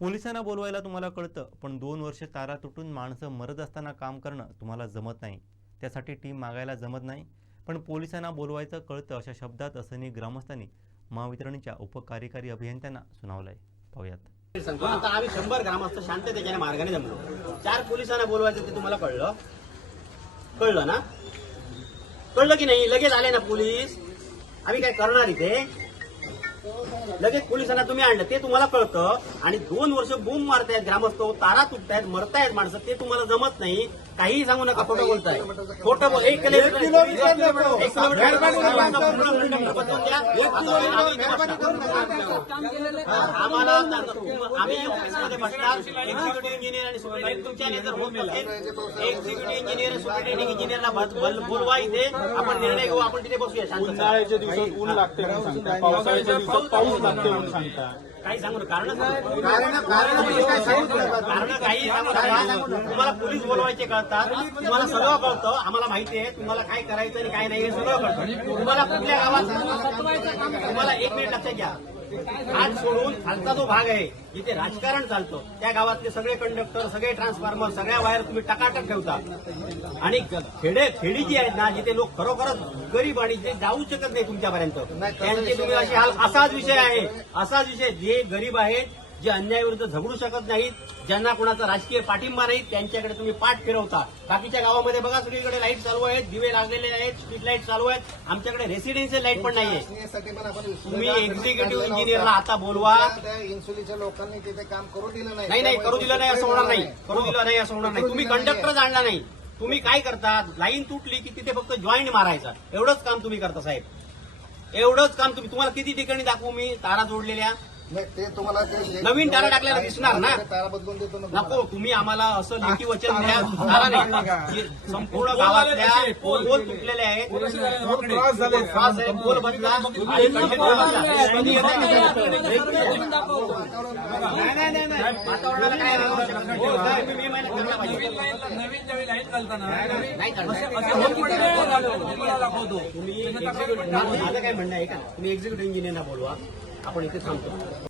पोलिसांना बोलवायला तुम्हाला कळतं पण दोन वर्ष तारा तुटून माणसं मरत असताना काम करणं तुम्हाला जमत नाही. त्यासाठी टीम मागायला जमत नाही. पण पोलिसांना बोलवायचं कळतं अशा शब्दात असंनी ग्रामस्थांनी महावितरणच्या उपकार्यकारी अभियंत्यांना सुनावलंय. पाहूयात. सांगतो आता आम्ही शंभर ग्रामस्थ शांततेच्या मार्गाने जमलो. चार पोलिसांना बोलवायचं ते तुम्हाला कळलं? कळलं ना? कळलं की नाही? लगेच आले ना पोलीस? आम्ही काय करणार इथे? लगेच पोलिसांना तुम्ही आणलं ते तुम्हाला कळतं. आणि दोन वर्ष बोंब मारतायत ग्रामस्थ तारा तुटतायत मरतायत माणसं ते तुम्हाला जमत नाही. काहीही सांगू नका खोटं बोलताय खोटं बोल एक किलोमीटर एक किलोमीटर बदलून द्या. आम्हाला आम्ही ऑफिसमध्ये बसणार एक्झिक्युटिव्ह इंजिनियर आणि सुपरिटेंडेंट तुमच्याने जर होत नसेल एक्झिक्युटिव्ह इंजिनियर सुपरिटेंडिंग इंजिनियरला बस- बोल- बोलवा इथे आपण निर्णय घेऊ आपण तिथे बसूया शांत उन्हाळ्याच्या दिवसात ऊन लागते म्हणून सांगता पावसाळ्याच्या दिवसात पाऊस लागते म्हणून सांगता काही सांगू. कारण कारण काही सांगू नका. तुम्हाला पोलीस बोलवायचे करतात. तुम्हाला सगळं कळतं. आम्हाला माहिती आहे. तुम्हाला काय करायचं आणि काय नाही हे सगळं कळतं. तुम्हाला कुठल्या गावात तुम्हाला एक मिनिट लक्षात घ्या. आज सोडून खालचा जो भाग आहे जिथे राजकारण चालतं त्या गावातले सगळे कंडक्टर सगळे ट्रान्सफॉर्मर सगळ्या वायर तुम्ही टकाटक ठेवता. आणि खेडे खेडी जी आहेत ना जिथे लोक खरोखरच गरीब आणि जे जाऊ शकत नाही तुमच्यापर्यंत त्यांचे तुम्ही असे हाल असाच विषय आहे. असाच विषय जे गरीब आहेत जे अन्यायाविरुद्ध झगडू शकत नाहीत ज्यांना कोणाचा राजकीय पाठिंबा नाही त्यांच्याकडे तुम्ही पाठ फिरवता. बाकीच्या गावामध्ये बघा सगळीकडे लाइट चालू आहेत दिवे लागलेले आहेत स्ट्रीट लाइट चालू आहेत. आमच्याकडे रेसिडेन्शियल लाइट पण नाहीये. तुम्ही एक्झिक्युटिव्ह इंजिनियरला आता बोलवा. इन्सुलीच्या लोकांनी तिथे काम करू दिलं नाही. नाही नाही करू दिलं नाही असं होणार नाही. करू दिलं नाही असं होणार नाही. तुम्ही कंडक्टर आणला नाही. तुम्ही काय करता? लाईन तुटली की तिथे फक्त जॉईंट मारायचा. एवढंच काम तुम्ही करता साहेब. एवढंच काम तुम्ही तुम्हाला किती ठिकाणी दाखवू मी? तारा जोडलेल्या. नाही, ते तुम्हाला ते नवीन तारा टाकलेला दिसणार ना? तारा बदलून देतो ना नको तुम्ही आम्हाला असं लेखी वचन द्या तारा नाही. जे संपूर्ण गावातल्या पोल पोल तुटलेले आहेत. क्रॉस झाले पोल बदला. आणि कंटिन्यू बदला. कधी येतं? नाही नाही नाही नाही. वातावरणाला काय राहू शकत नाही. हो, काय, मी- मी महिन्यात करणार पाहिजे. नाही करणार. तुम्ही executive- माझं काय म्हणणं आहे का? तुम्ही एक्झिक्युटिव्ह इंजिनियरना बोलवा. आपण इथे थांबतो.